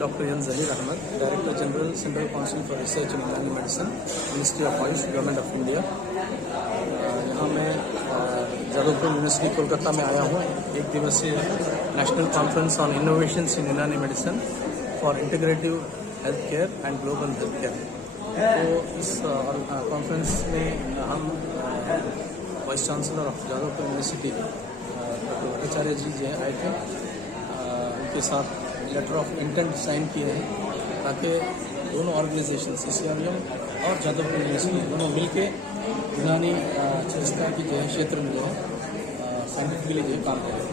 Dr. N. Zahir Ahmed, Director General, Central Council for Research in Unani Medicine, Ministry of Ayush, Government of India। यहाँ मैं जादवपुर यूनिवर्सिटी कोलकाता में आया हूँ एक दिवसीय national conference on innovations in Unani medicine for integrative health care and global health care. तो इस conference में हम vice chancellor of Jadavpur university doctor Bhattacharya ji जो आए थे, उनके साथ लेटर ऑफ इंटेंट साइन किए हैं ताकि दोनों ऑर्गेनाइजेशन CCRM और जादवपुर यूनिवर्सिटी दोनों मिलके यूनानी चिकित्सा की जो है क्षेत्र में जो है साइंटिफिकली जो है काम करें।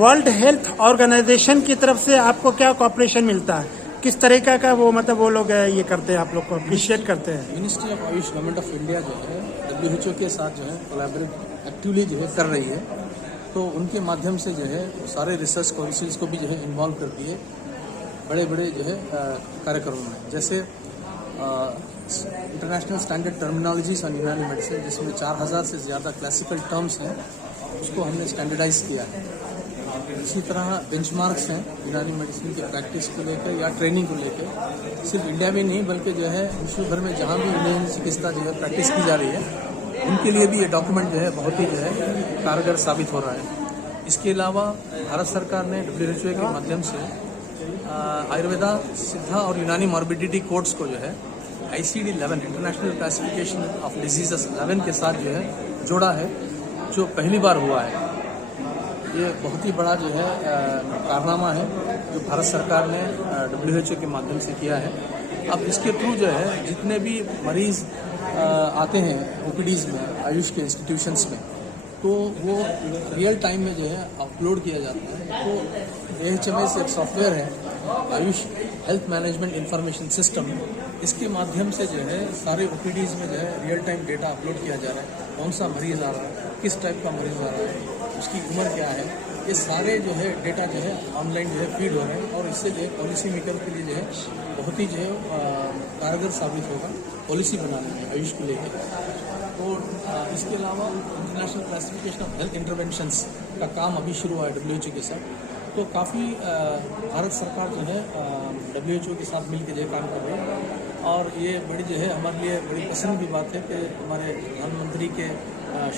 वर्ल्ड हेल्थ ऑर्गेनाइजेशन की तरफ से आपको क्या कॉपरेशन मिलता है, किस तरीका का वो वो लोग ये करते हैं, आप लोग को अप्रिशिएट करते हैं? Ministry of Ayush government of India जो है WHO के साथ जो है कोलैबोरेट एक्टिवली जो है कर रही है। तो उनके माध्यम से जो है सारे रिसर्च काउंसिल्स को भी जो है इन्वॉल्व कर दिए बड़े बड़े जो है कार्यक्रमों में, जैसे इंटरनेशनल स्टैंडर्ड टर्मिनोलॉजीज ऑन यूनानी मेडिसिन, जिसमें 4000 से ज़्यादा क्लासिकल टर्म्स हैं, उसको हमने स्टैंडर्डाइज किया है। इसी तरह बेंचमार्क्स हैं यूनानी मेडिसिन की प्रैक्टिस को लेकर या ट्रेनिंग को लेकर, सिर्फ इंडिया में नहीं बल्कि जो है विश्व भर में जहाँ भी यूनानी चिकित्सा जो है प्रैक्टिस की जा रही है उनके लिए भी ये डॉक्यूमेंट जो है बहुत ही जो है कारगर साबित हो रहा है। इसके अलावा भारत सरकार ने WHO के माध्यम से आयुर्वेदा, सिद्धा और यूनानी मॉर्बिडिटी कोड्स को जो है ICD-11 international classification of diseases 11 के साथ जो है जोड़ा है, जो पहली बार हुआ है। ये बहुत ही बड़ा जो है कारनामा है जो भारत सरकार ने WHO के माध्यम से किया है। अब इसके थ्रू जो है जितने भी मरीज आते हैं OPDs में, आयुष के इंस्टीट्यूशंस में, तो वो रियल टाइम में जो है अपलोड किया जाता है। तो AHMS एक सॉफ्टवेयर है, Ayush health management information system, इसके माध्यम से जो है सारे OPDs में जो है रियल टाइम डेटा अपलोड किया जा रहा है। कौन सा मरीज आ रहा है, किस टाइप का मरीज आ रहा है, उसकी उम्र क्या है, ये सारे जो है डेटा जो है ऑनलाइन जो है फीड हो रहे हैं और इससे जो है पॉलिसी मेकर के लिए जो है बहुत ही जो है कारगर साबित होगा पॉलिसी बनाने में आयुष को लेकर। तो इसके अलावा international classification of health interventions का काम अभी शुरू हुआ है WHO के साथ। तो काफ़ी भारत सरकार जो है WHO के साथ मिलकर जो है काम कर रही है और ये बड़ी जो है हमारे लिए बड़ी पसंद की बात है कि हमारे प्रधानमंत्री के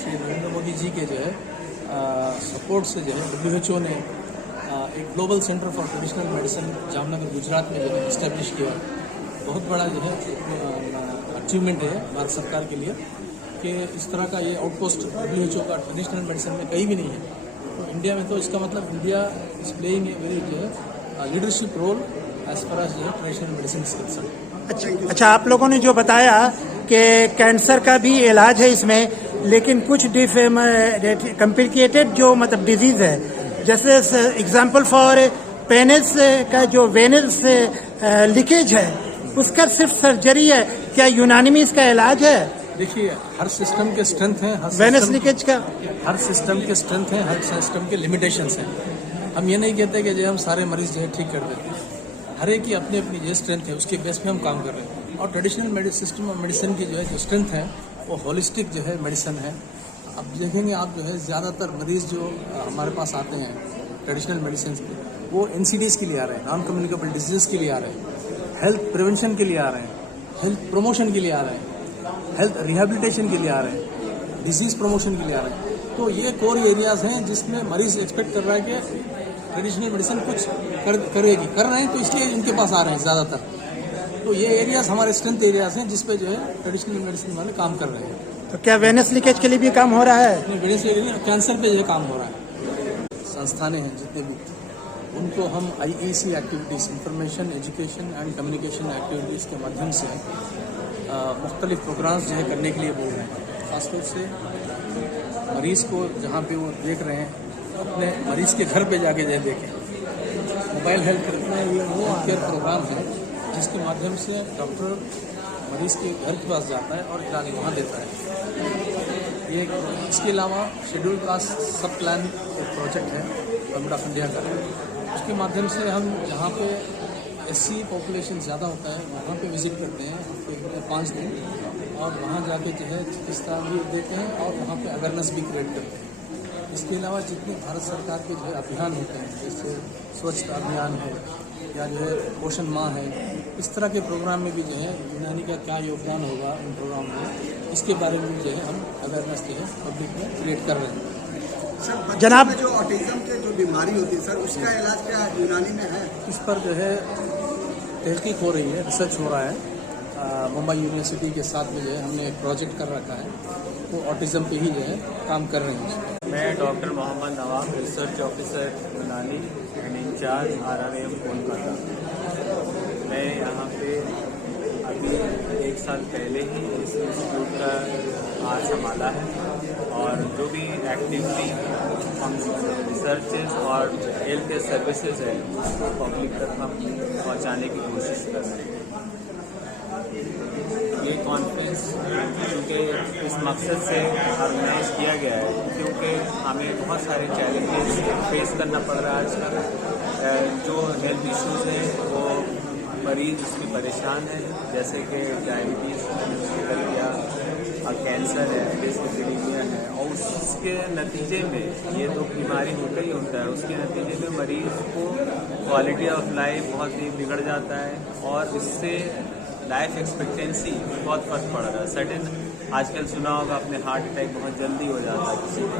श्री नरेंद्र मोदी जी के जो है सपोर्ट से जो है WHO ने एक global centre for traditional medicine Jamnagar गुजरात में जो है इस्टेब्लिश किया। बहुत बड़ा जो है अचीवमेंट है भारत सरकार के लिए कि इस तरह का ये आउटपोस्ट WHO का ट्रेडिशनल मेडिसिन में कहीं भी नहीं है। तो इंडिया में तो इसका मतलब India is playing a very जो है leadership role as far as जो है ट्रेडिशनल मेडिसिन इज कंसर्न्ड। अच्छा, आप लोगों ने जो बताया कि कैंसर का भी इलाज है इसमें, लेकिन कुछ कॉम्प्लिकेटेड जो डिजीज है, जैसे एग्जांपल फॉर पेनिस का जो वेनस लीकेज है, उसका सिर्फ सर्जरी है, क्या यूनानी में इसका इलाज है? देखिए, हर सिस्टम के स्ट्रेंथ हैं, वेनस लीकेज का हर सिस्टम के स्ट्रेंथ हैं, हर सिस्टम के लिमिटेशंस हैं। हम ये नहीं कहते कि जो हम सारे मरीज जो है ठीक कर देते हैं, हर एक की अपनी अपनी जो स्ट्रेंथ है उसके बेस पे हम काम कर रहे हैं। और ट्रेडिशनल सिस्टम ऑफ मेडिसिन की जो है जो स्ट्रेंथ है वो होलिस्टिक जो है मेडिसिन है। अब देखेंगे आप जो है ज़्यादातर मरीज जो हमारे पास आते हैं ट्रेडिशनल मेडिसिन पे, वो NCDs के लिए आ रहे हैं, नॉन कम्युनिकेबल डिजीज के लिए आ रहे हैं, हेल्थ प्रिवेंशन के लिए आ रहे हैं, हेल्थ प्रमोशन के लिए आ रहे हैं, हेल्थ रिहेबिलिटेशन के लिए आ रहे हैं, डिजीज प्रमोशन के लिए आ रहे हैं। तो ये कोर एरियाज हैं जिसमें मरीज एक्सपेक्ट कर रहा है कि ट्रेडिशनल मेडिसिन कुछ करेगी, कर रहे हैं, तो इसलिए इनके पास आ रहे हैं ज़्यादातर। तो ये एरियाज हमारे स्ट्रेंथ एरियाज हैं जिस पे जो है ट्रेडिशनल मेडिसिन वाले काम कर रहे हैं। तो क्या वेनस लीकेज के लिए भी काम हो रहा है? वेनस लीकेज कैंसर पे जो है काम हो रहा है। संस्थानें हैं जितने भी, उनको हम IEC activities, information education and communication activities के माध्यम से मुख्तलिफ प्रोग्राम्स जो है करने के लिए बोल रहे हैं। खासतौर से मरीज़ को जहाँ पे वो देख रहे हैं अपने मरीज़ के घर पे जाके जो है देखें। मोबाइल हेल्थ केयर प्रोग्राम है जिसके माध्यम से डॉक्टर मरीज़ के घर के पास जाता है और इलाज वहाँ देता है। ये इसके अलावा शेड्यूल कास्ट सब प्लान एक प्रोजेक्ट है गवर्नमेंट ऑफ इंडिया का, उसके माध्यम से हम जहाँ पे SC पॉपुलेशन ज़्यादा होता है वहाँ पे विज़िट करते हैं 5 दिन और वहाँ जाके जो है चिकित्सा भी देते हैं और वहाँ पे अवेयरनेस भी क्रिएट करते हैं। इसके अलावा जितने भारत सरकार के जो है अभियान होते हैं, जैसे स्वच्छता अभियान है या जो है पोषण माह है, इस तरह के प्रोग्राम में भी जो है यूनानी का क्या योगदान होगा इन प्रोग्राम में, इसके बारे में भी जो है हम अवेयरनेस जो है पब्लिक में क्रिएट कर रहे हैं। सर, जनाब, जो ऑटिज्म के जो बीमारी होती है सर, उसका इलाज क्या यूनानी में है? इस पर जो है तहकीक हो रही है, रिसर्च हो रहा है। मुंबई यूनिवर्सिटी के साथ में जो है हमने एक प्रोजेक्ट कर रखा है, वो ऑटिज्म पे ही जो है काम कर रहे हैं। मैं डॉक्टर मोहम्मद नवाब, रिसर्च ऑफिसर यूनानी एंड इंचार्ज RRAM कोलकाता। मैं यहाँ पे अभी 1 साल पहले ही इस इंस्टीट्यूट का हाथ संभाला है और जो भी एक्टिवली हम रिसर्चेस और हेल्थ केयर सर्विसेज है उसको पब्लिक तक हम पहुँचाने की कोशिश कर रहे हैं। ये कॉन्फ्रेंस क्योंकि इस मकसद से ऑर्गेनाइज किया गया है क्योंकि हमें बहुत सारे चैलेंजेस फेस करना पड़ रहा है आजकल। जो हेल्थ इश्यूज हैं वो मरीज उसमें परेशान है, जैसे कि डायबिटीज़ या कैंसर है, डिस्पीनिया है, और उसके नतीजे में ये तो बीमारी होता ही होता है, उसके नतीजे में मरीज को क्वालिटी ऑफ लाइफ बहुत ही बिगड़ जाता है और इससे लाइफ एक्सपेक्टेंसी बहुत फर्क पड़ रहा है। सडन आजकल सुना होगा अपने हार्ट अटैक बहुत जल्दी हो जाता है किसी का।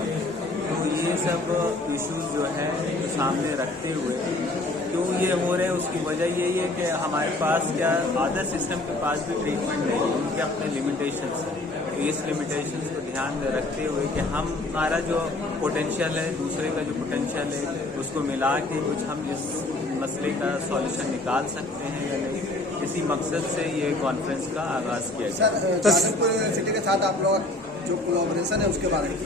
तो ये सब इश्यूज जो है सामने रखते हुए क्यों ये हो रहे हैं, उसकी वजह यही है कि हमारे पास क्या अदर सिस्टम के पास भी ट्रीटमेंट नहीं है, उनके अपने लिमिटेशंस हैं। तो इस लिमिटेशंस को ध्यान में रखते हुए कि हमारा जो पोटेंशियल है, दूसरे का जो पोटेंशियल है, उसको मिला के कुछ हम इस मसले का सॉल्यूशन निकाल सकते हैं या नहीं, इसी मकसद से ये कॉन्फ्रेंस का आगाज़ किया गया। सर, जादवपुर यूनिवर्सिटी के साथ आप लोग जो कोलैबोरेशन है उसके बारे में?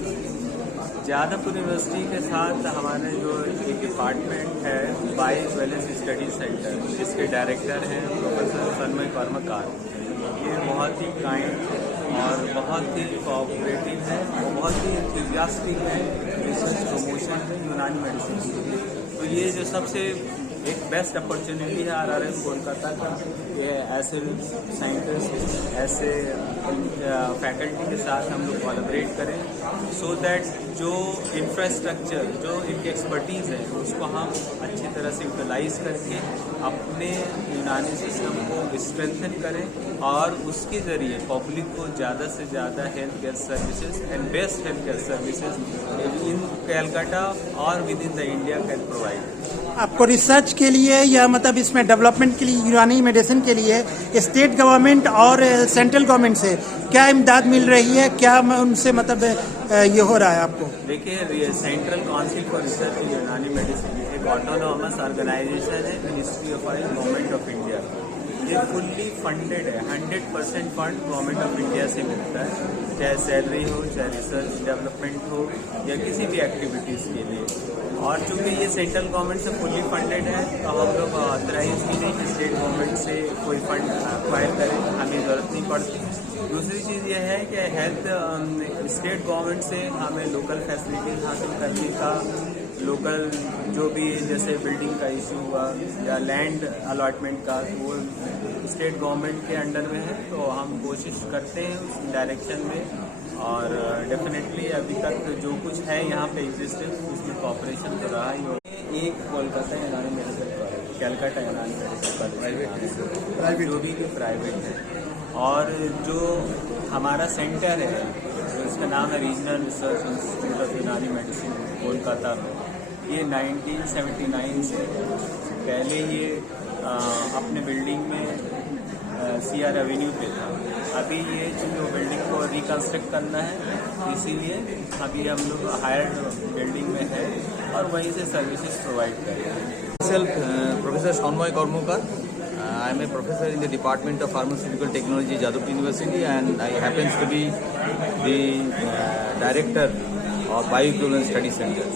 जादवपुर यूनिवर्सिटी के साथ हमारे जो एक डिपार्टमेंट है बाई वेलनेस स्टडी सेंटर, जिसके डायरेक्टर हैं प्रोफेसर तन्मय कर्मकार। ये बहुत ही काइंड और बहुत ही कोऑपरेटिव है और बहुत ही एंथुसियास्टिक है रिसर्च प्रमोशन में यूनानी मेडिसिन। तो ये जो सबसे एक बेस्ट अपॉर्चुनिटी है RRAM कोलकाता का, ये ऐसे साइंटिस्ट, ऐसे फैकल्टी के साथ हम लोग कोलैबोरेट करें सो दैट जो इंफ्रास्ट्रक्चर, जो इनकी एक्सपर्टीज़ है, उसको हम अच्छी तरह से यूटिलाइज करके अपने यूनानी सिस्टम को स्ट्रेंथन करें और उसके ज़रिए पब्लिक को ज़्यादा से ज़्यादा health care services and best health care services in Calcutta और within the India can provide. आपको रिसर्च के लिए या मतलब इसमें डेवलपमेंट के लिए यूनानी मेडिसिन के लिए स्टेट गवर्नमेंट और सेंट्रल गवर्नमेंट से क्या इमदाद मिल रही है, क्या उनसे मतलब ये हो रहा है आपको? देखिए, सेंट्रल काउंसिल फॉर रिसर्च इन यूनानी मेडिसिन एक ऑटोनोमस ऑर्गेनाइजेशन है ministry of health government of India. ये फुल्ली फंडेड है, 100% फंड गवर्नमेंट ऑफ इंडिया से मिलता है, चाहे सैलरी हो, चाहे रिसर्च डेवलपमेंट हो या किसी भी एक्टिविटीज़ के लिए। और चूँकि ये सेंट्रल गवर्नमेंट से फुल्ली फंडेड है तो हम लोग ऑथराइज की नहीं कि स्टेट गवर्नमेंट से कोई फंड एक्वायर करें, हमें ज़रूरत नहीं पड़ती। दूसरी चीज़ ये है कि हेल्थ स्टेट गवर्नमेंट से हमें लोकल फैसिलिटीज़ हासिल करने का, लोकल जो भी जैसे बिल्डिंग का इशू हुआ या लैंड अलॉटमेंट का, वो स्टेट गवर्नमेंट के अंडर में है, तो हम कोशिश करते हैं उस डायरेक्शन में। और डेफिनेटली अभी तक जो कुछ है यहाँ पे एग्जिस्टेंस, उसमें कॉपरेशन तो रहा ही हो। एक कोलकाता यूनानी मेडिकल कॉलेज, कैलकाटा यूनानी मेडिकल कॉलेज प्राइवेट, जो भी प्राइवेट है, और जो हमारा सेंटर है उसका नाम है रीजनल रिसर्च इंस्टीट्यूट ऑफ यूनानी मेडिसिन कोलकाता में। ये 1979 से पहले ये अपने बिल्डिंग में CR एवेन्यू पे था। अभी ये जो बिल्डिंग को रिकंस्ट्रक्ट करना है, इसीलिए अभी हम लोग हायर्ड बिल्डिंग में है और वहीं से सर्विसेज प्रोवाइड कर रहे हैं। Professor Tanmay Karmakar. I am a professor in the Department of Pharmaceutical Technology, Jadavpur University, and I happens to be the director of Bioequivalence Study Center.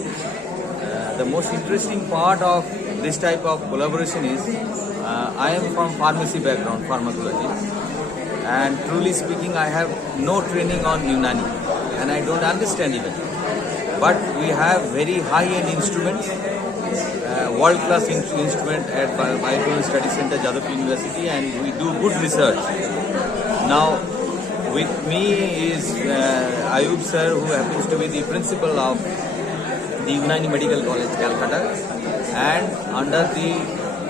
The most interesting part of this type of collaboration is I am from pharmacy background, pharmacology, and truly speaking I have no training on Unani and I don't understand even. But we have very high-end instruments, world-class instrument at Bioequivalence Study Center, Jadavpur University, and we do good research. Now, with me is Ayub sir, who happens to be the principal of the Unani Medical College, Calcutta, and under the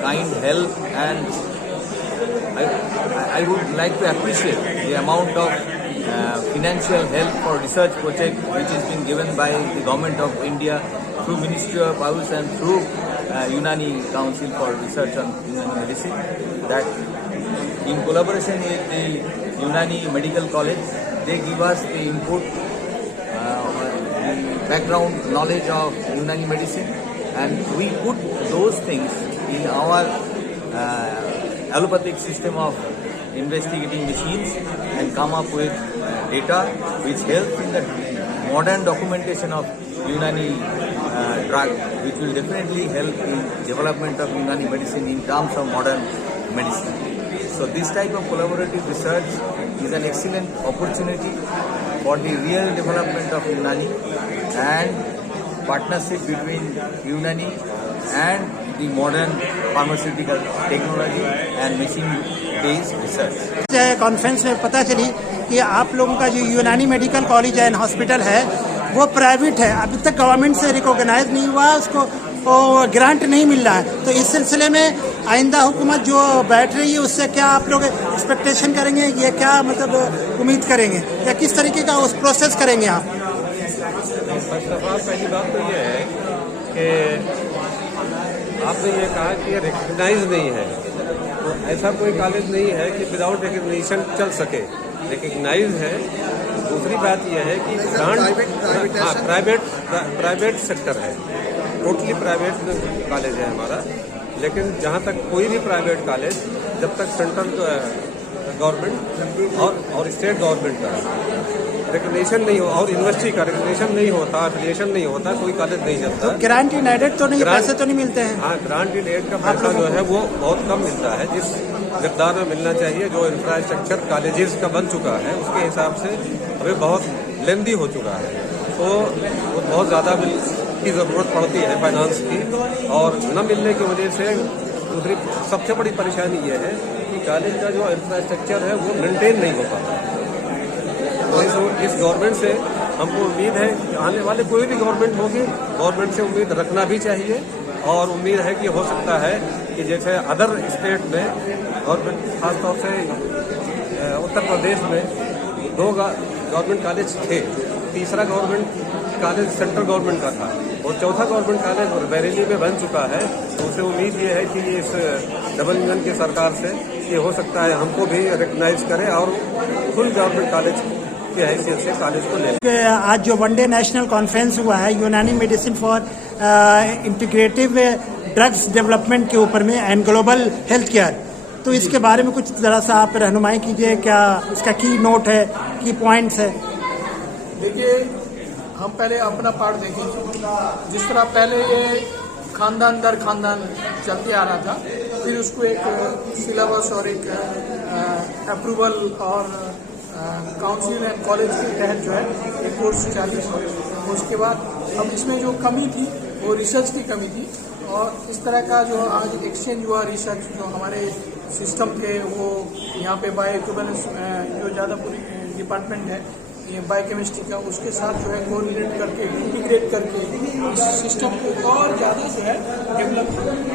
kind help, and I would like to appreciate the amount of financial help for research project which is being given by the Government of India through Ministry of Ayush and through Unani Council for Research on Unani Medicine, that in collaboration with the Unani Medical College, they give us the input, the background knowledge of Unani medicine, and we put those things in our allopathic system of investigating machines and come up with data which help in the modern documentation of Unani drug, which will definitely help in development of Unani medicine in terms of modern medicine. So this type of collaborative research is an excellent opportunity for the real development of Unani and partnership between Unani and the modern pharmaceutical technology and machine-based research. Conference में पता चली कि आप लोगों का जो यूनानी medical college and hospital है वो प्राइवेट है, अभी तक गवर्नमेंट से रिकॉग्नाइज नहीं हुआ, उसको ग्रांट नहीं मिल रहा है। तो इस सिलसिले में आइंदा हुकूमत जो बैठ रही है उससे क्या आप लोग एक्सपेक्टेशन करेंगे, ये क्या मतलब उम्मीद करेंगे या किस तरीके का उस प्रोसेस करेंगे आप? फर्स्ट ऑफ ऑल पहली बात तो ये है कि आपने ये कहा कि ये रिकग्नाइज नहीं है, तो ऐसा कोई कॉलेज नहीं है कि विदाउट रिकग्निशन चल सके, रिकग्नाइज है। दूसरी बात यह है कि प्राइवेट सेक्टर है, टोटली प्राइवेट कॉलेज है हमारा। लेकिन जहाँ तक कोई भी प्राइवेट कॉलेज जब तक सेंट्रल गवर्नमेंट और स्टेट गवर्नमेंट का रिकग्निशन नहीं हो और यूनिवर्सिटी का रिकग्निशन नहीं होता, एफिलिएशन नहीं होता, कोई कॉलेज नहीं चलता। ग्रांट इन एडेड तो नहीं, पैसे तो नहीं मिलते हैं? हाँ, ग्रांट इन एड का पैसा जो है वो बहुत कम मिलता है, जिस मिकदार में मिलना चाहिए। जो इंफ्रास्ट्रक्चर कॉलेजेस का बन चुका है उसके हिसाब से अभी बहुत लेंदी हो चुका है, तो वो बहुत ज़्यादा बिल की ज़रूरत पड़ती है फाइनेंस की, और न मिलने की वजह से दूसरी सबसे बड़ी परेशानी ये है कि कॉलेज का जो इंफ्रास्ट्रक्चर है वो मेंटेन नहीं हो पाता। तो इस गवर्नमेंट से हमको उम्मीद है कि आने वाले कोई भी गवर्नमेंट होगी, गवर्नमेंट से उम्मीद रखना भी चाहिए, और उम्मीद है कि हो सकता है कि जैसे अदर स्टेट में गवर्नमेंट, खासतौर से उत्तर प्रदेश में 2 गवर्नमेंट कॉलेज थे, तीसरा गवर्नमेंट कॉलेज सेंट्रल गवर्नमेंट का था और चौथा गवर्नमेंट कॉलेज बरेली में बन चुका है। तो उसे उम्मीद ये है कि इस डबल इंजन की सरकार से ये हो सकता है हमको भी रिकग्नाइज करे और फुल गवर्नमेंट कॉलेज की हैसियत से कॉलेज को ले। आज जो वन डे नेशनल कॉन्फ्रेंस हुआ है यूनानी medicine for integrative drugs development के ऊपर में एंड ग्लोबल हेल्थ केयर, तो इसके बारे में कुछ जरा सा आप रहनुमाई कीजिए, क्या इसका की नोट है, की पॉइंट्स है? देखिए, हम पहले अपना पार्ट देखें। जिस तरह पहले ये खानदान दर खानदान चलते आ रहा था, फिर उसको एक सिलेबस और एक अप्रूवल और काउंसिल एंड कॉलेज के तहत जो है एक कोर्स चालू था। उसके बाद अब इसमें जो कमी थी वो रिसर्च की कमी थी, और इस तरह का जो आज एक्सचेंज हुआ रिसर्च, जो हमारे सिस्टम थे वो यहाँ पे बायोइक्विवेलेंस जो ज़्यादा पूरी डिपार्टमेंट है ये बायोकेमिस्ट्री का, उसके साथ जो है कोऑर्डिनेट करके इंटीग्रेट करके इस सिस्टम को और ज़्यादा जो है डेवलप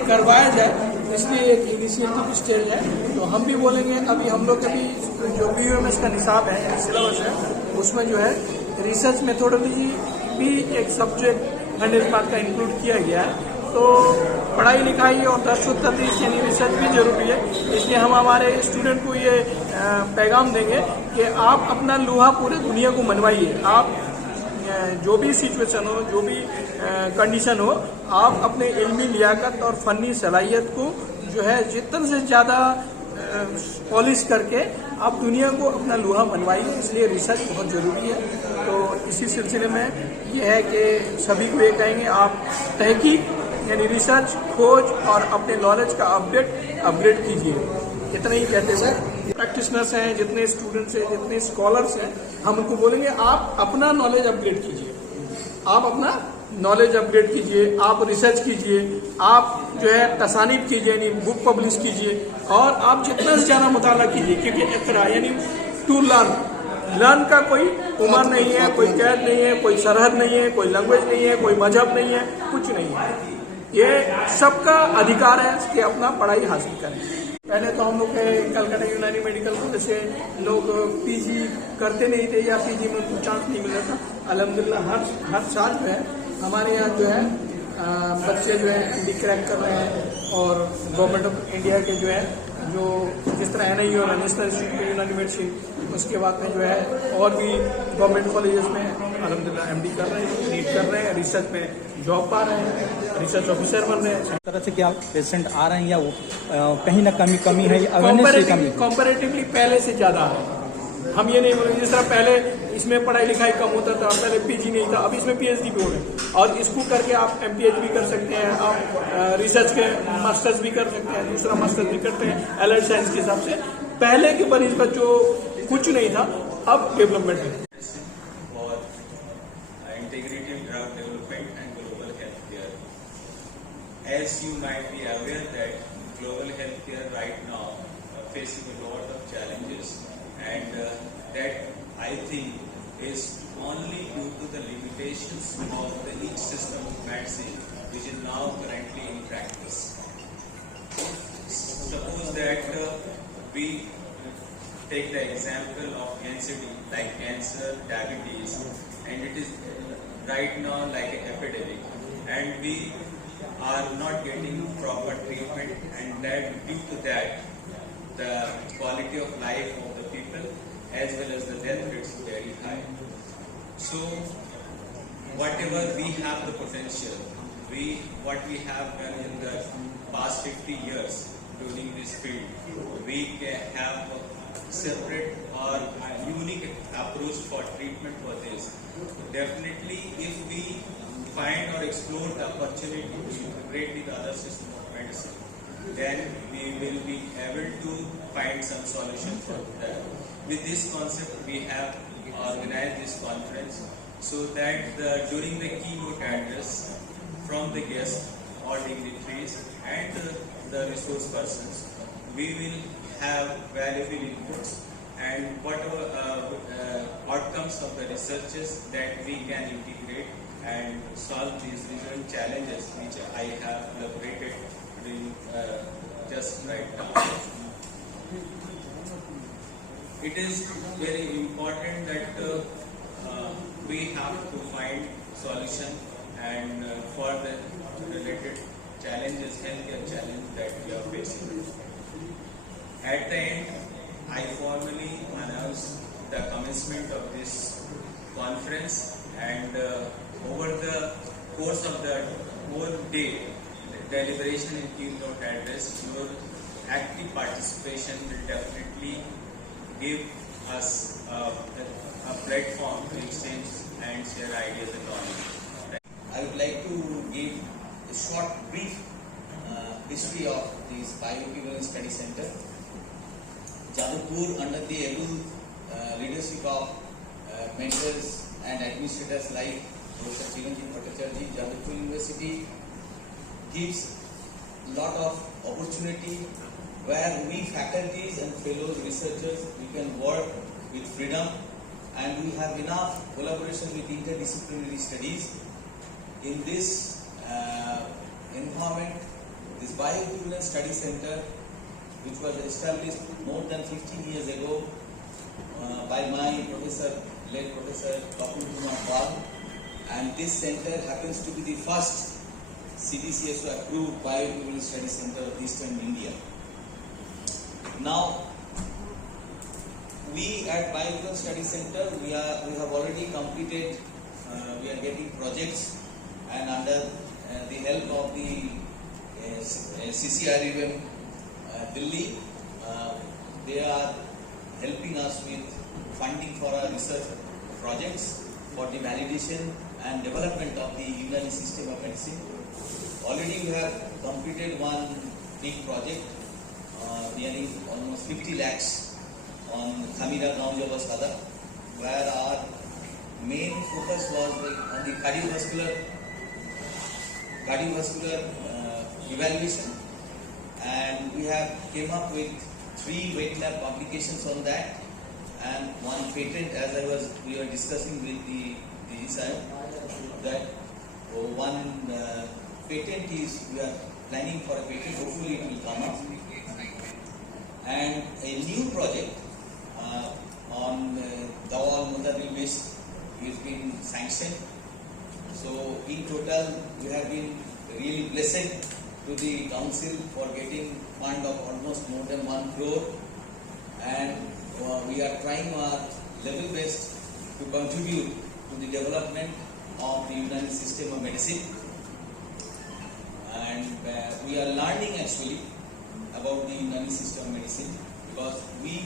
करवाया जाए, इसलिए एक इनिशिएटिव स्टेज है। तो हम भी बोलेंगे, अभी हम लोग अभी जो BUMS का निसाब है, सिलेबस है, उसमें जो है रिसर्च मेथोडोलॉजी भी एक सब्जेक्ट 100% का इंक्लूड किया गया है। तो पढ़ाई लिखाई और तदरीस यानी रिसर्च भी जरूरी है। इसलिए हम हमारे स्टूडेंट को ये पैगाम देंगे कि आप अपना लोहा पूरे दुनिया को मनवाइए। आप जो भी सिचुएशन हो, जो भी कंडीशन हो, आप अपने इल्मी लियाकत और फनी सलाहियत को जो है जितना से ज़्यादा पॉलिश करके आप दुनिया को अपना लोहा मनवाइए। इसलिए रिसर्च बहुत ज़रूरी है। तो इसी सिलसिले में ये है कि सभी को ये कहेंगे, आप तहकीक यानी रिसर्च, खोज और अपने नॉलेज का अपग्रेड कीजिए। इतना ही कहते हुए प्रैक्टिशनर्स हैं, जितने स्टूडेंट्स हैं, जितने स्कॉलर्स हैं, हम उनको बोलेंगे आप अपना नॉलेज अपग्रेड कीजिए, आप अपना नॉलेज अपग्रेड कीजिए, आप रिसर्च कीजिए, आप जो है तसानीफ कीजिए यानी बुक पब्लिश कीजिए, और आप जितना से ज़्यादा मुताला कीजिए, क्योंकि इक़रा यानी टू लर्न का कोई उम्र नहीं है, कोई कैद नहीं है, कोई सरहद नहीं है, कोई लैंग्वेज नहीं है, कोई मजहब नहीं है, कुछ नहीं है। ये सबका अधिकार है कि अपना पढ़ाई हासिल करें। पहले तो हम लोग के कलकत्ता यूनानी मेडिकल कॉलेज से लोग पीजी करते नहीं थे या पीजी में कुछ चांस नहीं मिल रहा था। अल्हम्दुलिल्लाह हर साल जो है हमारे यहाँ जो है बच्चे जो है एमडी क्रैक कर रहे हैं और गवर्नमेंट ऑफ इंडिया के जो है जो जिस तरह NIU और नेशनल इंस्टीट्यूट ऑफ यूनानी मेडिसिन, उसके बाद में जो है और भी गवर्नमेंट कॉलेजेस में अल्हम्दुलिल्लाह एमडी कर रहे हैं, नीट कर रहे हैं, रिसर्च में जॉब पा रहे हैं, रिसर्च ऑफिसर बन रहे हैं। तरह से क्या पेशेंट आ रहे हैं या वो कहीं ना कमी है, अवेयरनेस की कमी है? कंपैरेटिवली पहले से ज्यादा है। हम ये नहीं बोलेंगे जिस तरह पहले इसमें पढ़ाई लिखाई कम होता था, पहले पीजी नहीं था, अब इसमें PhD भी हो रहे हैं और इसको करके आप MPH भी कर सकते हैं, आप रिसर्च के मास्टर्स भी कर सकते हैं, दूसरा मास्टर्स भी करते हैं एलाइड साइंस के हिसाब से। पहले के बनिस्बत जो कुछ नहीं था अब डेवलपमेंट है। Integrative drug development and global healthcare. As you might be aware that global healthcare right now facing a lot of challenges, and that I think is only due to the limitations of the each system of medicine which is now currently in practice. Suppose that we take the example of NCD like cancer, diabetes, and it is right now like an epidemic, and we are not getting proper treatment, and that due to that the quality of life of the people as well as the death rates is very high. So whatever we have the potential, what we have done in the past 50 years during this field, we can have a separate or a unique approach for treatment for this. Definitely, if we find or explore the opportunity to integrate with other system of medicine, then we will be able to find some solution for that. With this concept, we have organized this conference so that during the keynote address from the guests or dignitaries and the resource persons, we will have valuable inputs and whatever outcomes of the researches that we can integrate and solve these recent challenges which I have elaborated just right now. It is very important that we have to find solution and for the related challenges, healthcare challenge that we are facing. At the end, I formally announce the commencement of this conference, and over the course of the whole day, deliberation and keynote address, your active participation will definitely give us a platform to exchange and share ideas and knowledge. I would like to give a short brief history of this Bioequivalence Study Center. Jadavpur, under the able leadership of mentors and administrators like Professor Chiranjeev Bhattacharya, Jadavpur University gives a lot of opportunity where we faculties and fellows, researchers, we can work with freedom, and we have enough collaboration with interdisciplinary studies. In this environment, this Bioequivalence Study Center, which was established more than 15 years ago by my professor, late Professor Kapil Kumar Pal, and this center happens to be the first CDCSO approved Bioequivalence Study Center of Eastern India. Now, we at Bioequivalence Study Center, we have already completed, we are getting projects, and under the help of the CCRUM Delhi, they are helping us with funding for our research projects for the validation and development of the Unani system of medicine. Already we have completed one big project, nearly almost 50 lakhs on Khamira Gaonjaba Sada, where our main focus was on the cardiovascular evaluation, and we have came up with 3 wet lab publications on that, and one patent, as we were discussing with the side, that one patent is, we are planning for a patent, hopefully it will come up. And a new project on Dawal Mutadil based has been sanctioned. So in total, we have been really blessed to the council for getting fund of almost more than 1 crore, and we are trying our level best to contribute to the development of the Unani system of medicine. And we are learning actually about the Unani system of medicine, because we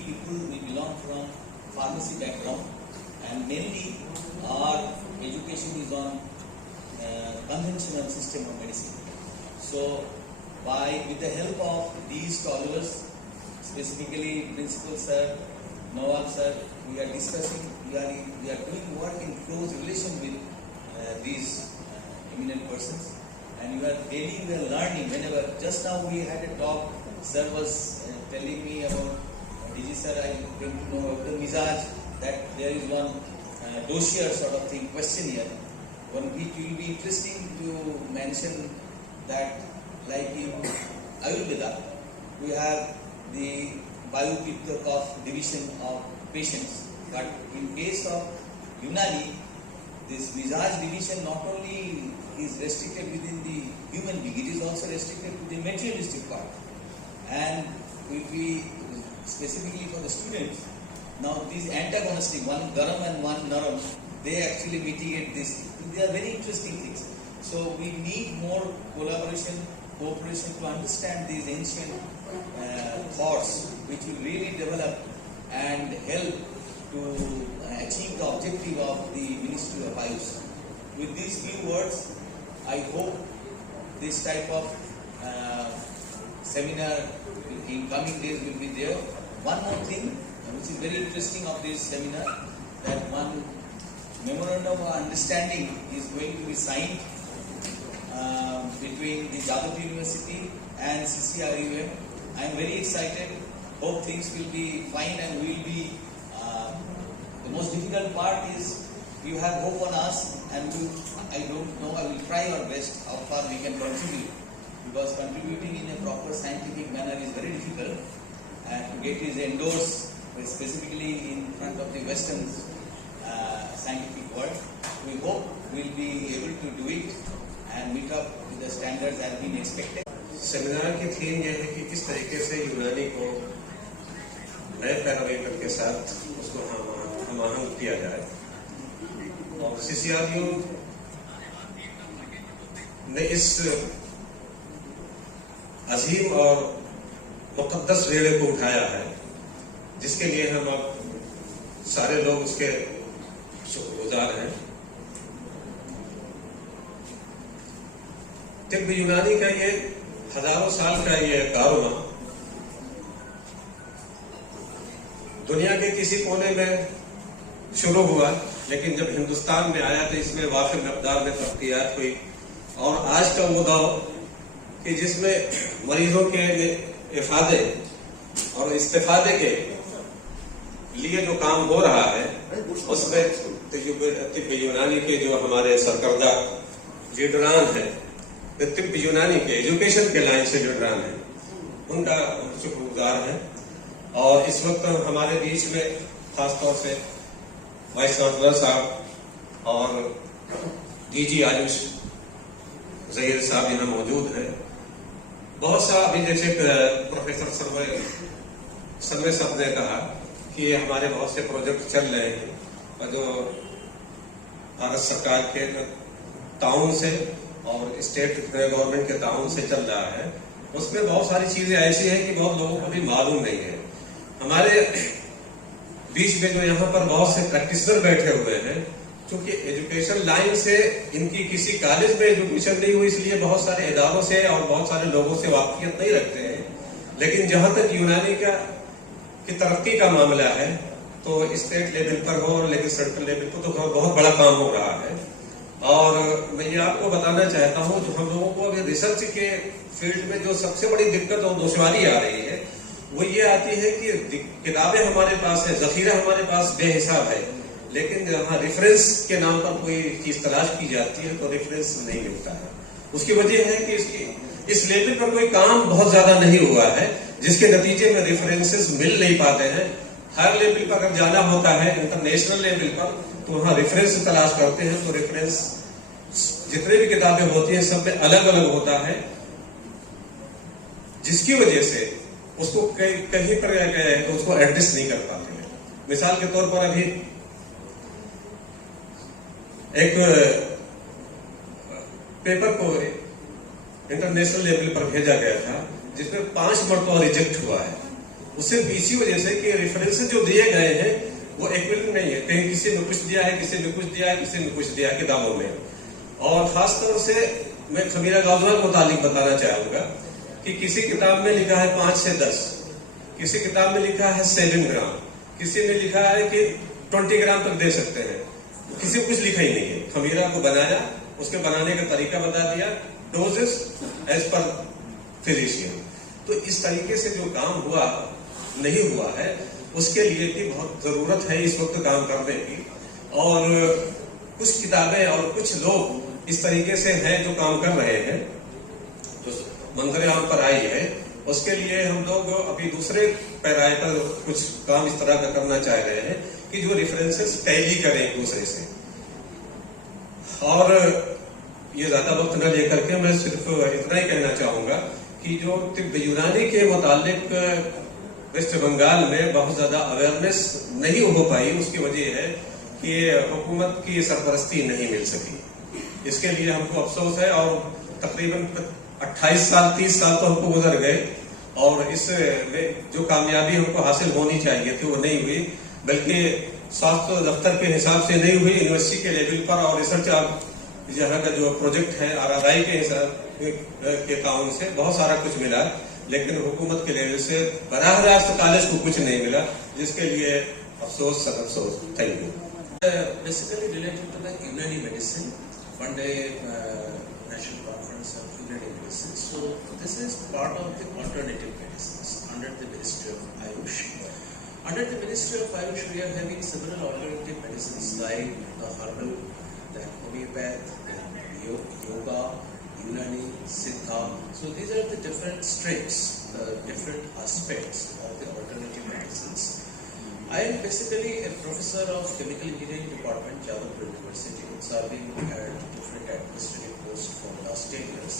belong from pharmacy background, and mainly our education is on conventional system of medicine. So with the help of these scholars, specifically Principal Sir, Nawab Sir, we are discussing, we are doing work in close relation with these eminent persons, and we are learning. Whenever, just now we had a talk, Sir was telling me about, DG Sir, I came to know about the Mizaj, that there is one dossier sort of thing, questionnaire. It will be interesting to mention that, like in Ayurveda, we have the Vayu Pitta Kapha division of patients, but in case of Unani, this Mizaj division not only is restricted within the human being, it is also restricted to the materialistic part. And if we, specifically for the students, now these antagonistic, one Garam and one Naram, they actually mitigate this. They are very interesting things. So we need more cooperation to understand these ancient thoughts, which will really develop and help to achieve the objective of the Ministry of Ayush. With these few words, I hope this type of seminar in coming days will be there. One more thing, which is very interesting of this seminar, that one memorandum of understanding is going to be signed between the Jadavpur University and CCRUM. I am very excited. Hope things will be fine and we will be. The most difficult part is you have hope on us, and I don't know, I will try our best how far we can contribute, because contributing in a proper scientific manner is very difficult, and to get it endorsed specifically in front of the Western scientific world. We hope we'll be able to do it and meet up with the standards that have been expected. Seminar की थीम यह है कि किस तरीके से यूनानी को नए पैरामीटर के साथ उसको हम किया जाए, और CCRU ने इस अजीम और मुकद्दस बेड़े को उठाया है, जिसके लिए हम अब सारे लोग उसके शुक्रगुजार हैं। तिब्ब यूनानी का ये हजारों साल का ये कारवां दुनिया के किसी कोने में शुरू हुआ, लेकिन जब हिंदुस्तान में आया तो इसमें वाक़ई मकदार में तरक्कियात हुई, और आज का वो दौर कि जिसमें मरीजों के इफादे और इस्तिफादे के लिए जो काम हो रहा है, उसमें तिब्ब यूनानी के जो हमारे सरकर्दा लीडरान हैं, तिब्ब यूनानी के एजुकेशन के लाइन से लीडरान हैं, उनका शुक्रगुजार है। और इस वक्त हमारे बीच में खासतौर से वाइस चांसलर साहब और DG आयुष जहीर साहब यहाँ मौजूद हैं। बहुत सा अभी जैसे प्रोफेसर सर्वे साहब ने कहा कि हमारे बहुत से प्रोजेक्ट चल रहे हैं, और जो भारत सरकार के ताउन से और स्टेट गवर्नमेंट के ताउन से चल रहा है, उसमें बहुत सारी चीजें ऐसी हैं कि बहुत लोगों को भी मालूम नहीं है। हमारे बीच में जो यहाँ पर बहुत से प्रैक्टिशनर बैठे हुए हैं, क्योंकि एजुकेशन लाइन से इनकी किसी कॉलेज में एजुकेशन नहीं हुई, इसलिए बहुत सारे इदारों से और बहुत सारे लोगों से वाकियत नहीं रखते हैं। लेकिन जहां तक यूनानी की तरक्की का मामला है, तो स्टेट लेवल पर हो, लेकिन सेंट्रल लेवल पर तो बहुत बड़ा काम हो रहा है। और मैं ये आपको बताना चाहता हूँ, जो हम लोगों को अभी रिसर्च के फील्ड में जो सबसे बड़ी दिक्कत और दुश्वारी आ रही है, वो ये आती है कि किताबें हमारे पास है, जखीरा हमारे पास बेहिसाब है, लेकिन जहाँ रेफरेंस के नाम पर कोई चीज तलाश की जाती है तो रेफरेंस नहीं मिलता है। उसकी वजह है कि इस लेवल पर कोई काम बहुत ज्यादा नहीं हुआ है, जिसके नतीजे में रेफरेंसेस मिल नहीं पाते हैं। हर लेवल पर अगर जाना होता है इंटरनेशनल लेवल पर, तो वहां रेफरेंस तलाश करते हैं, तो रेफरेंस जितने भी किताबें होती हैं सब में अलग अलग होता है, जिसकी वजह से उसको कहीं पर तो उसको एडजस्ट नहीं कर पाते हैं। मिसाल के तौर पर अभी एक पेपर को इंटरनेशनल लेवल पर भेजा गया था, जिसमें 5 मरतबा रिजेक्ट हुआ है। उससे इसी वजह से कि रेफरेंसेस जो दिए गए हैं वो एक्यूरेट नहीं है, कहीं किसी ने कुछ दिया है, किसी ने कुछ दिया है, किसी ने कुछ दिया है किताबों में। और खासतौर से मैं खमीरा गाजवा के मुतालिक बताना चाहूंगा कि किसी किताब में लिखा है 5 से 10, किसी किताब में लिखा है 7 ग्राम, किसी ने लिखा है कि 20 ग्राम तक दे सकते हैं, किसी कुछ लिखा ही नहीं है। खमीरा को बनाया, उसके बनाने का तरीका बता दिया, डोजेस एज पर फिजिशियन। तो इस तरीके से जो काम हुआ नहीं हुआ है, उसके लिए भी बहुत जरूरत है इस वक्त काम करने की। और कुछ किताबें और कुछ लोग इस तरीके से हैं जो काम कर रहे हैं, तो मंजर आम पर आई है। उसके लिए हम लोग अभी दूसरे पैराए पर कुछ काम इस तरह का करना चाह रहे हैं कि जो रेफरेंसेस टैली करें एक दूसरे से। और ये ज्यादा वक्त न लेकर के मैं सिर्फ इतना ही कहना चाहूंगा कि जो तिब्ब यूनानी के मुतालिक वेस्ट बंगाल में बहुत ज्यादा अवेयरनेस नहीं हो पाई, उसकी वजह है कि हुकूमत की सरपरस्ती नहीं मिल सकी। इसके लिए हमको अफसोस है। और तकरीबन 28 साल 30 साल तो हमको गुजर गए, और इस जो कामयाबी हमको हासिल होनी चाहिए थी वो नहीं हुई, बल्कि स्वास्थ्य दफ्तर के हिसाब से नहीं हुई, यूनिवर्सिटी के लेवल पर और रिसर्च यहाँ का जो प्रोजेक्ट है RRI के हिसाब के ताउन से बहुत सारा कुछ मिला, लेकिन हुकूमत के लेवल से बराह रास्त कॉलेज को कुछ नहीं मिला, जिसके लिए अफसोस सद अफसोस। Thank you. Basically related to the Unani medicine, one day national conference of Unani medicine. So this is part of the alternative medicines under the Ministry of Ayush. Under the Ministry of Ayush, we are having several alternative medicines like the herbal, the homeopath, the yoga, Unani, Siddha. So these are the different streams, the different aspects of the alternative medicines. I am basically a professor of Chemical Engineering Department, Jadavpur University, serving at different administrative posts for the last 10 years.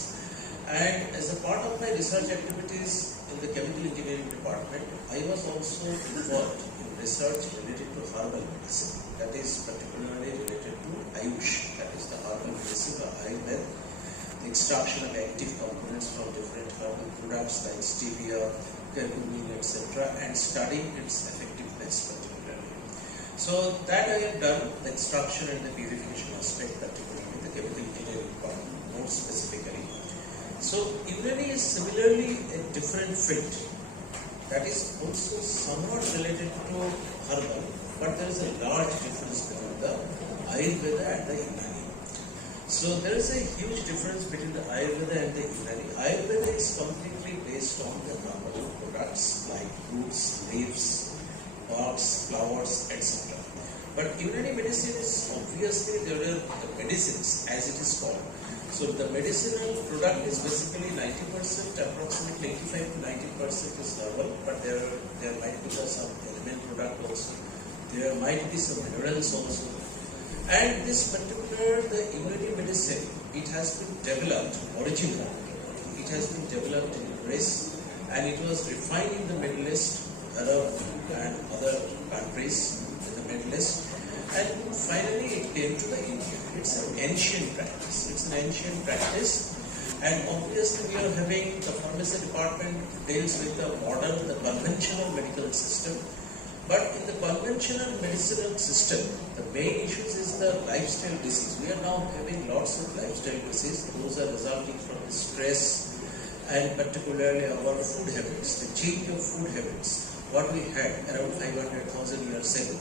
And as a part of my research activities in the Chemical Engineering Department, I was also involved in research related to herbal medicine, that is particularly related to Ayush, that is the herbal medicine or Ayurveda, the extraction of active components from different herbal products like stevia, curcumin, etc., and studying its effectiveness particularly. So that I have done, the extraction and the purification aspect particularly in the Chemical Engineering Department more specifically. So Unani is similarly a different field that is also somewhat related to herbal, but there is a large difference between the Ayurveda and the Unani. So there is a huge difference between the Ayurveda and the Unani. Ayurveda is completely based on the herbal products like roots, leaves, barks, flowers, etc. But Unani medicine is obviously there are the medicines as it is called. So the medicinal product is basically 90%, approximately 85 to 90% is herbal, but there might be some element product also. There might be some minerals also. And this particular, the Unani medicine, it has been developed originally. It has been developed in Greece, and it was refined in the Middle East, Arab and other countries in the Middle East. And finally it came to the India. It's an ancient practice. It's an ancient practice. And obviously we are having the pharmacy department deals with the modern, the conventional medical system. But in the conventional medicinal system, the main issues is the lifestyle disease. We are now having lots of lifestyle disease. Those are resulting from the stress and particularly our food habits, the change of food habits, what we had around 500,000 years ago.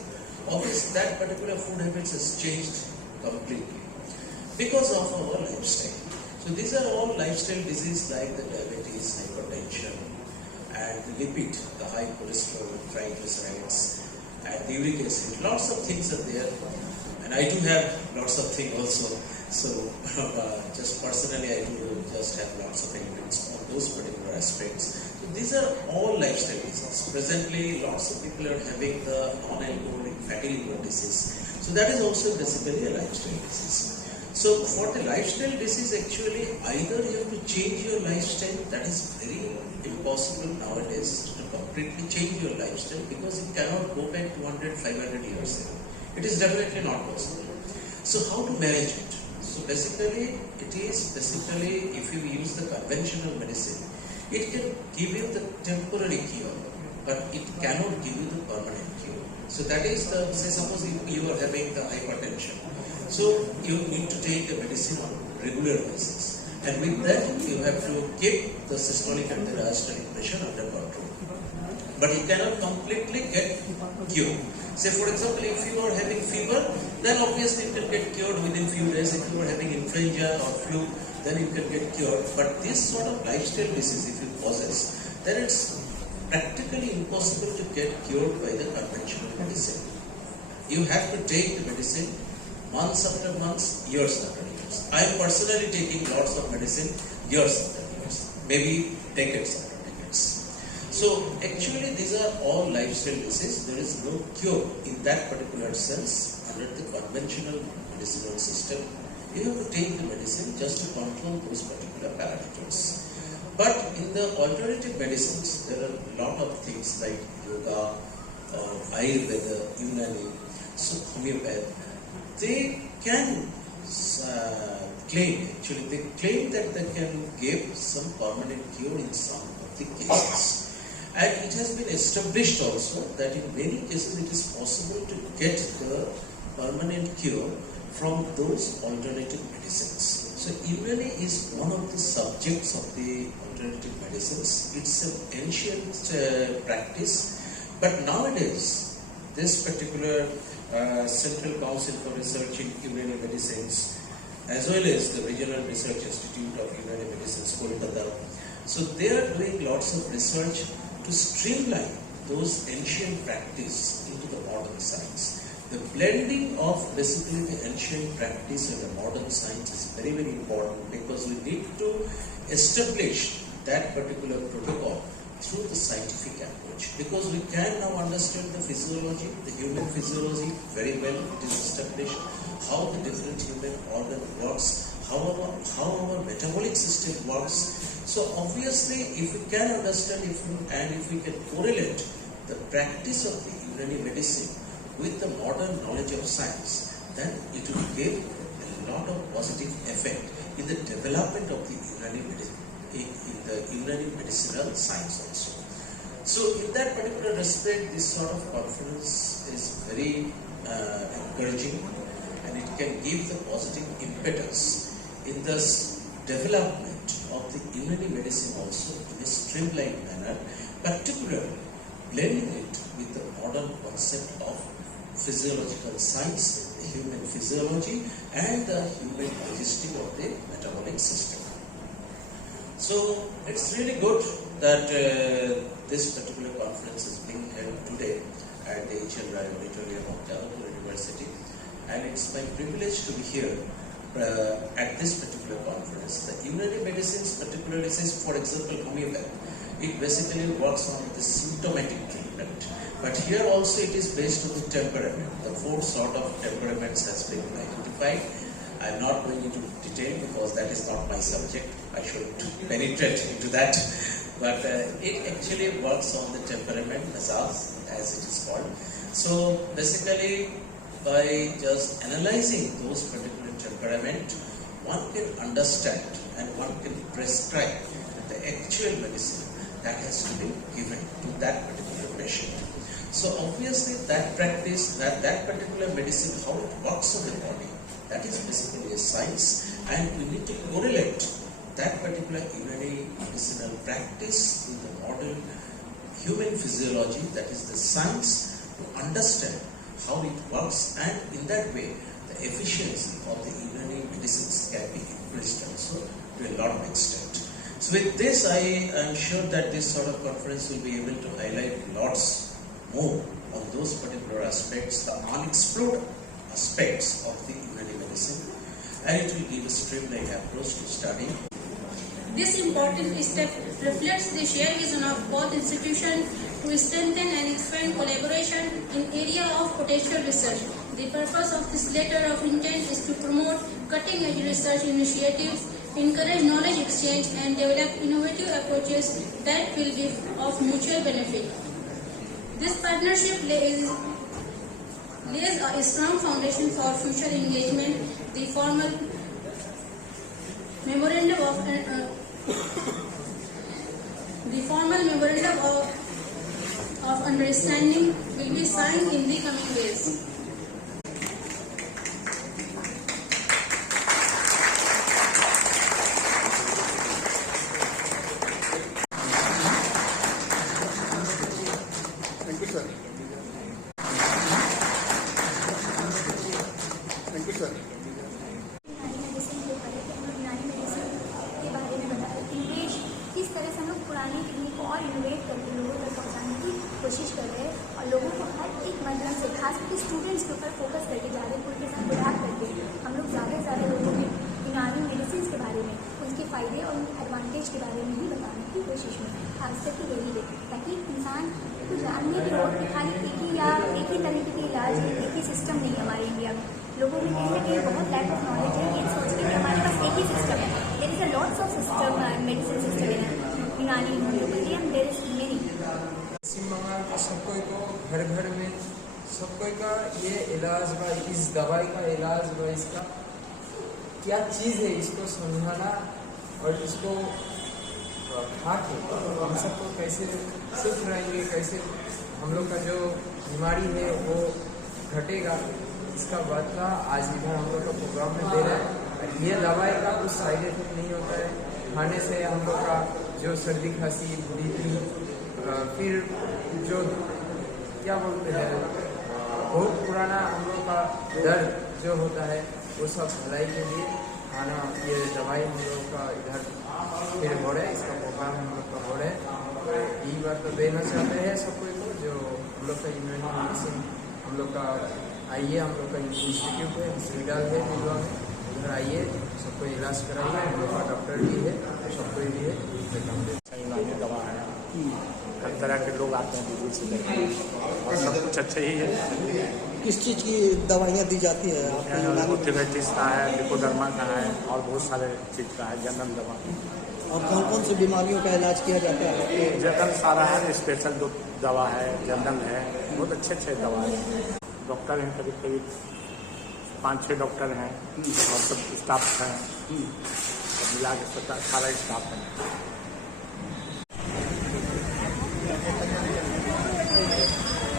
Obviously that particular food habits has changed completely because of our lifestyle. So these are all lifestyle diseases like the diabetes, hypertension, and the lipid, the high cholesterol, triglycerides, and the uric acid. Lots of things are there. and I do have lots of things also. So just personally, I do just have lots of elements on those particular aspects. So these are all lifestyle diseases. Presently, lots of people are having the non-alcoholic fatty liver disease. So that is also basically a lifestyle disease. So for the lifestyle disease, actually, either you have to change your lifestyle. That is very impossible nowadays to completely change your lifestyle, because you cannot go back 200, 500 years ago. It is definitely not possible. So how to manage it? So basically, it is basically, if you use the conventional medicine, it can give you the temporary cure, but it cannot give you the permanent cure. So that is the, say suppose you are having the hypertension. So you need to take the medicine on regular basis. And with that, you have to keep the systolic and the diastolic pressure under control. But you cannot completely get cured. Say for example, if you are having fever, then obviously you can get cured within few days. If you are having influenza or flu, then you can get cured. But this sort of lifestyle disease, if you possess, then it's practically impossible to get cured by the conventional medicine. You have to take the medicine months after months, years after years. I am personally taking lots of medicine years after years, maybe decades after decades. So actually these are all lifestyle diseases. There is no cure in that particular sense under the conventional medicinal system. You have to take the medicine just to control those particular parameters. But in the alternative medicines, there are a lot of things like yoga, Ayurveda, Unani, so homeopathy. They can claim that they can give some permanent cure in some of the cases. And it has been established also that in many cases it is possible to get the permanent cure from those alternative medicines. So Unani is one of the subjects of the alternative medicines. It's an ancient practice, but nowadays this particular Central Council for Research in Unani Medicines, as well as the Regional Research Institute of Unani Medicines, Kolkata, so they are doing lots of research to streamline those ancient practice into the modern science. The blending of basically the ancient practice and the modern science is very, very important, because we need to establish that particular protocol through the scientific approach, because we can now understand the physiology, the human physiology very well. It is established how the different human organ works, how our metabolic system works. So obviously, if we can understand if we can correlate the practice of the Unani medicine with the modern knowledge of science, then it will give a lot of positive effect in the development of the Unani medicine, in the Unani medicinal science also. So in that particular respect, this sort of conference is very encouraging, and it can give the positive impetus in this development of the Unani medicine also in a streamlined manner, particularly blending it with the modern concept of physiological science, the human physiology and the human digestive of the metabolic system. So it's really good that this particular conference is being held today at the H.L. Rai Auditorium of Jadavpur University, and it's my privilege to be here at this particular conference. The Unani medicines particularly says, for example, homeopathy. It basically works on the symptomatic treatment. But here also it is based on the temperament. The 4 sort of temperaments has been identified. I'm not going into detail because that is not my subject. I should penetrate into that. But it actually works on the temperament, as it is called. So basically, by just analyzing those particular temperament, one can understand and one can prescribe the actual medicine that has to be given to that particular patient. So obviously that practice, that particular medicine, how it works on the body, that is basically a science, and we need to correlate that particular Unani medicinal practice with the modern human physiology, that is the science, to understand how it works, and in that way the efficiency of the Unani medicines can be increased also to a lot of extent. So with this, I am sure that this sort of conference will be able to highlight lots more on those particular aspects, the unexplored aspects of the Unani medicine, and it will give a streamlined approach to study. This important step reflects the shared vision of both institutions to strengthen and expand collaboration in area of potential research. The purpose of this letter of intent is to promote cutting-edge research initiatives, encourage knowledge exchange, and develop innovative approaches that will be of mutual benefit. This partnership lays a strong foundation for future engagement. The formal memorandum of understanding will be signed in the coming days. Thank you sir. Thank you sir. किस तरह से हम लोग पुरानी टेक्निक को और इनोवेट करके लोगों तक पहुंचाने की कोशिश कर रहे हैं और लोगों को हर एक माध्यम से खास करके स्टूडेंट्स के ऊपर फोकस करके जा रहे हैं, उनके साथ प्रयास करके हम लोग ज़्यादा से ज़्यादा लोगों में यूनानी मेडिसिन के बारे में, उनके फ़ायदे और उनके एडवांटेज के बारे में ही बताने की कोशिश में खास करके यही है, ताकि इंसान को जानने की हो कि खाली एक ही तरीके के इलाज है, एक ही सिस्टम नहीं हमारे इंडिया में। लोगों में कहीं ना कहीं बहुत लैक ऑफ नॉलेज है, ये सोच के कि हमारे पास एक ही सिस्टम है। There is a lots of system medicine system in Unani homoeopathy and there is many. Paschim Bangal का सबको को घर घर में सबको का ये इलाज बा, इस दवाई का इलाज बा, इसका क्या चीज़ है इसको समझाना और इसको खा के हम सबको कैसे सीख रहेंगे, कैसे हम लोग का जो बीमारी है वो घटेगा, इसका बदला आज इधर हम लोग का प्रोग्राम में दे रहे हैं। ये दवाई का कुछ साइड इफेक्ट नहीं होता है, खाने से हम लोग का जो सर्दी खांसी बीपी फिर जो क्या बोलते हैं बहुत पुराना हम लोग का दर्द जो होता है वो सब भलाई के लिए खाना ये दवाई हम लोग का इधर फिर हो रहा है, इसका प्रोग्राम हम लोग का हो रहा है। यही बात तो देना चाहते हैं सबको को जो हम लोग का यूनानी मेडिसिन हम लोग का आइए, हम लोग का इंस्टीट्यूट है, हॉस्पिटल है दिल्वा में, उधर आइए सबको इलाज कराइए, हम लोग का डॉक्टर भी है, सबको भी है। यूनानी दवा है, हर तरह के लोग आते हैं दूर से लेकर और सब कुछ अच्छा ही है। किस चीज़ की दवाइयाँ दी जाती है आपको यूनानी? मोटिवेटिस का है, लिपोडर्मा का है और बहुत सारे चीज़ का है, जनरल दवा। और कौन कौन सी बीमारियों का इलाज किया जाता है? जनरल सारा है, स्पेशल दवा है, जनरल है, बहुत अच्छे दवा है। डॉक्टर हैं करीब करीब 5-6 डॉक्टर हैं और सब स्टाफ हैं, मिला के 18 स्टाफ हैं।